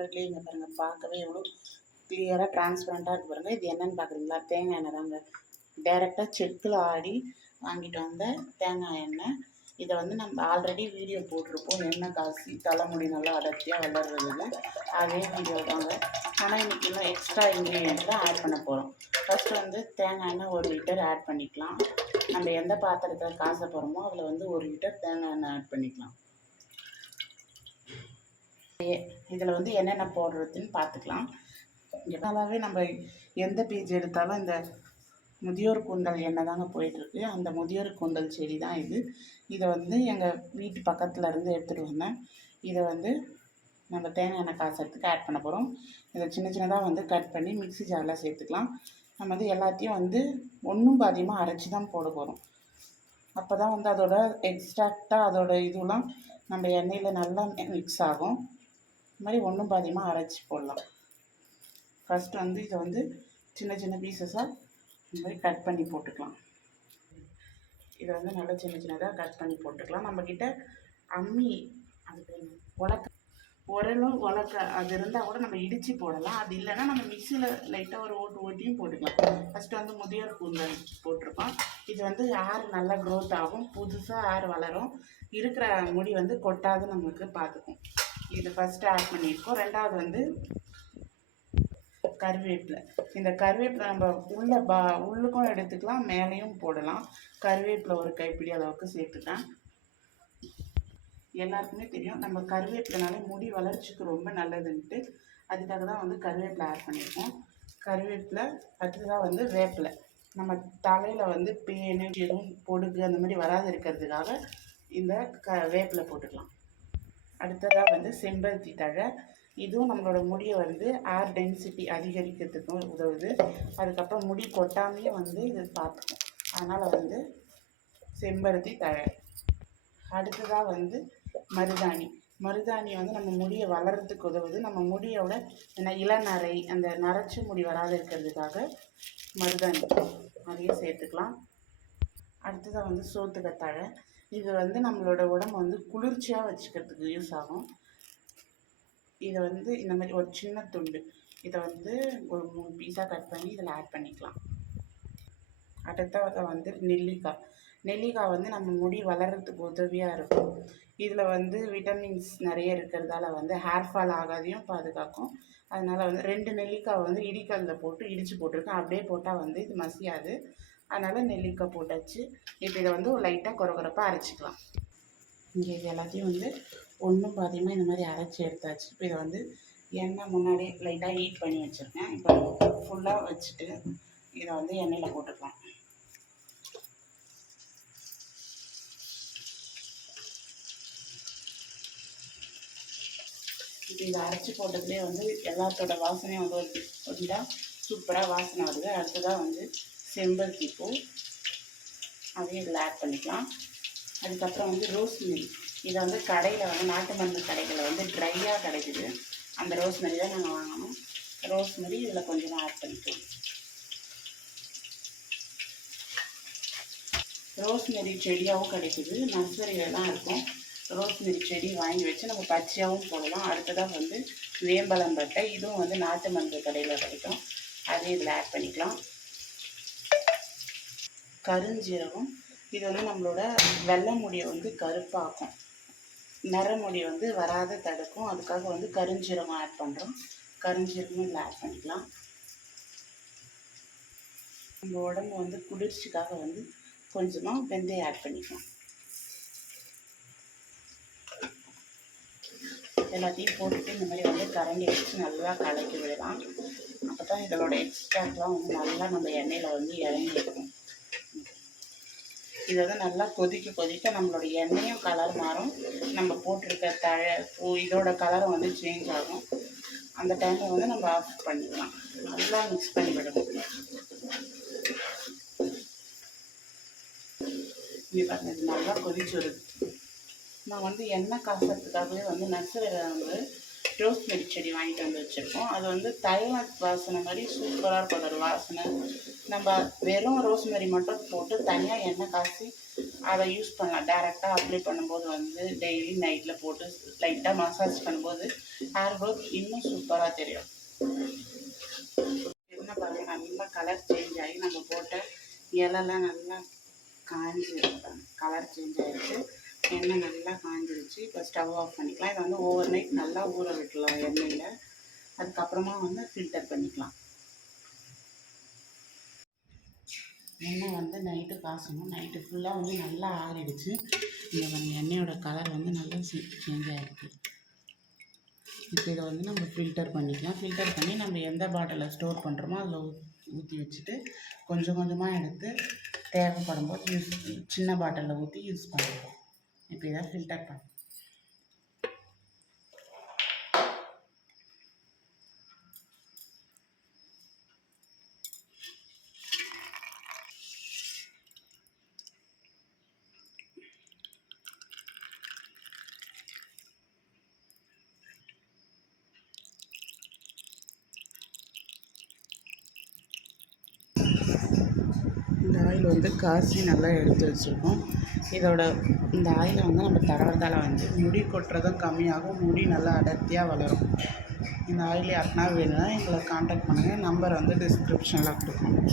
டிரான்ஸ்பரண்ட்லேயே இங்கே பாருங்கள் பார்க்கவே எவ்வளோ கிளியராக டிரான்ஸ்பரண்ட்டாக இருக்கு பாருங்கள் இது என்னன்னு பார்க்குறீங்களா? தேங்காய் எண்ணெய் தாங்க. டேரெக்டாக செக்கில் ஆடி வாங்கிட்டு வந்த தேங்காய் எண்ணெய். இதை வந்து நம்ம ஆல்ரெடி வீடியோ போட்டிருப்போம். எண்ணெய் காசி தலைமுடி நல்லா அடர்த்தியாக வளர்றது அதே வீடியோ தாங்க. ஆனால் இன்றைக்கி இன்னும் எக்ஸ்ட்ரா இன்க்ரீடியன்ட் தான் ஆட் பண்ண போகிறோம் ஃபஸ்ட்டு வந்து தேங்காய் எண்ணெய் ஒரு லிட்டர் ஆட் பண்ணிக்கலாம். நம்ம எந்த பாத்திரத்தில் காசை போகிறோமோ அதில் வந்து ஒரு லிட்டர் தேங்காய் எண்ணெய் ஆட் பண்ணிக்கலாம். இதில் வந்து என்னென்ன போடுறதுன்னு பார்த்துக்கலாம். நல்லாவே நம்ம எந்த பேஜ் எடுத்தாலும் இந்த முதியோர் கூந்தல் எண்ணெய் தாங்க போயிட்டுருக்கு அந்த முதியோர் கூந்தல் செடி தான் இது. இதை வந்து எங்கள் வீட்டு பக்கத்தில் இருந்து எடுத்துகிட்டு வந்தேன். இதை வந்து நம்ம தேங்காய் எண்ணெய் காசுறதுக்கு ஆட் பண்ண போகிறோம் இதை சின்ன சின்னதாக வந்து கட் பண்ணி மிக்ஸி ஜாரில் சேர்த்துக்கலாம். நம்ம வந்து எல்லாத்தையும் வந்து ஒன்றும் பாதியமாக அரைச்சி தான் போட போகிறோம் அப்போ தான் வந்து அதோட எக்ஸ்ட்ராக்டாக அதோட இதுலாம் நம்ம எண்ணெயில் நல்லா மிக்ஸ் ஆகும். இது மாதிரி ஒன்றும் பாதியமாக அரைச்சி போடலாம். ஃபஸ்ட்டு வந்து இதை வந்து சின்ன சின்ன பீசஸாக இந்த மாதிரி கட் பண்ணி போட்டுக்கலாம். இதை வந்து நல்லா சின்ன சின்னதாக கட் பண்ணி போட்டுக்கலாம். நம்மக்கிட்ட அம்மி அது உலக்க உரலும் உலக்க அது இருந்தால் கூட நம்ம இடித்து போடலாம். அது இல்லைன்னா நம்ம மிக்சியில் லைட்டாக ஒரு ஓட்டு ஓட்டியும் போட்டுக்கலாம். ஃபஸ்ட்டு வந்து முதியோர் கூந்தல் போட்டிருக்கோம். இது வந்து ஆறு நல்லா க்ரோத் ஆகும். புதுசாக ஆறு வளரும். இருக்கிற முடி வந்து கொட்டாது நம்மளுக்கு பார்த்துக்கும் இது ஃபஸ்ட்டு ஆட் பண்ணியிருக்கோம் ரெண்டாவது வந்து கருவேப்பிலை. இந்த கருவேப்பிலை நம்ம உள்ள பா உள்ளுக்கும் எடுத்துக்கலாம் மேலேயும் போடலாம். கருவேப்பிலை ஒரு கைப்பிடி அளவுக்கு சேர்த்துட்டேன். எல்லாருக்குமே தெரியும். நம்ம கருவேப்பிலைனாலே முடி வளர்ச்சிக்கு ரொம்ப நல்லதுன்ட்டு. அதுக்காக தான் வந்து கருவேப்பிலை ஆட் பண்ணியிருக்கோம் கருவேப்பிலை அடுத்ததாக வந்து வேப்பிலை. நம்ம தலையில் வந்து பேனு எதுவும் பொடுகு அந்த மாதிரி வராது இருக்கிறதுக்காக இந்த க வேப்பிலை போட்டுக்கலாம். அடுத்ததாக வந்து செம்பருத்தி தழை. இதுவும் நம்மளோட முடியை வந்து ஏர் டென்சிட்டி அதிகரிக்கிறதுக்கும் உதவுது. அதுக்கப்புறம் முடி கொட்டாமையும் வந்து இது பார்த்துக்கும். அதனால் வந்து செம்பருத்தி தழை. அடுத்ததாக வந்து மருதாணி. மருதாணி வந்து நம்ம முடியை வளர்கிறதுக்கு உதவுது. நம்ம முடியோட என்ன இளநரை அந்த நரைச்ச முடி வராது இருக்கிறதுக்காக மருதாணி. அதையும் சேர்த்துக்கலாம். அடுத்ததாக வந்து சோத்துக்கத்தழை. இது வந்து நம்மளோட உடம்ப வந்து குளிர்ச்சியாக வச்சுக்கிறதுக்கு யூஸ் ஆகும். இதை வந்து இந்த மாதிரி ஒரு சின்ன துண்டு இதை வந்து ஒரு மூணு பீஸாக கட் பண்ணி இதில் ஆட் பண்ணிக்கலாம். அடுத்ததாக வந்து நெல்லிக்காய். நெல்லிக்காய் வந்து நம்ம முடி வளர்கிறதுக்கு உதவியாக இருக்கும். இதில் வந்து விட்டமின்ஸ் நிறைய இருக்கிறதால வந்து ஹேர் ஃபால் ஆகாதையும் பாதுகாக்கும். அதனால் வந்து ரெண்டு நெல்லிக்காய் வந்து இடிக்கல்லில் போட்டு இடித்து போட்டிருக்கேன். அப்படியே போட்டால் வந்து இது மசியாது. அதனால் நெல்லிக்காய் போட்டாச்சு. இப்போ இதை வந்து லைட்டாக குறகுறப்பாக அரைச்சிக்கலாம். இங்கே இது எல்லாத்தையும் வந்து ஒன்றும் பாதியமாக இந்த மாதிரி அரைச்சி எடுத்தாச்சு. இப்போ இதை வந்து எண்ணெய் முன்னாடியே லைட்டாக ஹீட் பண்ணி வச்சுருக்கேன். இப்போ ஃபுல்லாக வச்சுட்டு இதை வந்து எண்ணெயில் போட்டுக்கலாம். இப்போ இதை அரைச்சி போட்டதுலேயே வந்து எல்லாத்தோட வாசனையும் வந்து ஒரு சூப்பராக வாசனை வருது. அடுத்ததாக வந்து செம்பருத்தி பூ. அதையும் இதில் ஆட் பண்ணிக்கலாம். அதுக்கப்புறம் வந்து ரோஸ்மெரி இதை வந்து கடையில் வந்து நாட்டு மருந்து கடைகளில் வந்து ட்ரையாக கிடைக்குது. அந்த ரோஸ்மெரி தான் நாங்கள் வாங்கணும். ரோஸ்மெரி இதில் கொஞ்சம் ஆட் பண்ணிக்கலாம். ரோஸ்மெரி செடியாகவும் கிடைக்குது. நர்சரியிலலாம் இருக்கும். ரோஸ்மெரி செடி வாங்கி வச்சு நம்ம பச்சையாகவும் போடலாம். அடுத்ததாக வந்து வேம்பலம் பட்டை. இதுவும் வந்து நாட்டு மருந்து கடையில் கிடைக்கும். அதையும் இதில் ஆட் பண்ணிக்கலாம். கருஞ்சீரகம். இது வந்து நம்மளோட வெள்ளை முடியை வந்து கருப்பாக்கும். நரமுடி வந்து வராத தடுக்கும். அதுக்காக வந்து கருஞ்சீரகம் ஆட் பண்ணுறோம் கருஞ்சீரகம் இதில் ஆட் பண்ணிக்கலாம். நம்ம உடம்பு வந்து குளிர்ச்சிக்காக வந்து கொஞ்சமாக வெந்தயம் ஆட் பண்ணிக்கலாம். எல்லாத்தையும் போட்டுட்டு இந்த மாதிரி வந்து கரண்டி வச்சு நல்லா கலக்கி விடலாம். அப்போ தான் இதோட எக்ஸ்ட்ராக்ட்லாம் வந்து நல்லா நம்ம எண்ணெயில் வந்து இறங்கி இருக்கும் இதை வந்து நல்லா கொதிக்க கொதிக்க நம்மளோட எண்ணெயும் கலர் மாறும். நம்ம போட்டிருக்க தழை பூ இதோட கலரும் வந்து சேஞ்ச் ஆகும். அந்த டைமில் வந்து நம்ம ஆஃப் பண்ணிக்கலாம். நல்லா மிக்ஸ் பண்ணி விடணும். இது பாருங்க இது நல்லா கொதிச்சு வருது. நான் வந்து எண்ணெய் காசுறதுக்காகவே வந்து நர்சரியில் வந்து ரோஸ்மெரி செடி வாங்கிட்டு வந்து வச்சுருக்கோம். அது வந்து தைல வாசனை மாதிரி சூப்பராக இருக்கும். அதோட வாசனை. நம்ம வெறும் ரோஸ்மெரி மட்டும் போட்டு தனியாக எண்ணெய் காசி அதை யூஸ் பண்ணலாம். டேரெக்டாக அப்ளை பண்ணும்போது வந்து டெய்லி நைட்டில் போட்டு லைட்டாக மசாஜ் பண்ணும்போது ஹேர் க்ரோத் இன்னும் சூப்பராக தெரியும். என்ன பாருங்க நல்லா கலர் சேஞ்ச் ஆகி நம்ம போட்ட இலெல்லாம் நல்லா காஞ்சி கலர் சேஞ்ச் ஆகிடுச்சு எண்ணெய் நல்லா காஞ்சிருச்சு. இப்போ ஸ்டவ் ஆஃப் பண்ணிக்கலாம். இதை வந்து ஓவர் நைட் நல்லா ஊற விட்டுலாம் எண்ணெயில். அதுக்கப்புறமா வந்து ஃபில்டர் பண்ணிக்கலாம். எண்ணெய் வந்து நைட்டு காசணும். நைட்டு ஃபுல்லாக வந்து நல்லா ஆறிடுச்சு. இந்த வந்து எண்ணெயோட கலர் வந்து நல்லா சேஞ்ச் ஆகிருக்கு இப்போ இதை வந்து நம்ம ஃபில்டர் பண்ணிக்கலாம். ஃபில்டர் பண்ணி நம்ம எந்த பாட்டிலில் ஸ்டோர் பண்ணுறோமோ அதில் ஊற்றி வச்சுட்டு கொஞ்சம் கொஞ்சமாக எடுத்து தேவைப்படும் போது யூஸ் சின்ன பாட்டிலில் ஊற்றி யூஸ் பண்ணிக்கலாம். இப்போ இதை ஃபில்டர் பண்ணி இந்த ஆயில் வந்து காசி நல்லா எடுத்து வச்சுருக்கோம். இதோட இந்த ஆயிலை வந்து நம்ம தடவுறதால வந்து முடி கொட்டுறதும் கம்மியாகும். முடி நல்லா அடர்த்தியாக வளரும். இந்த ஆயில் யாருக்குனா வேணும்னா எங்களை காண்டாக்ட் பண்ணுங்கள் நம்பர் வந்து டிஸ்கிரிப்ஷனில் கொடுக்கணும்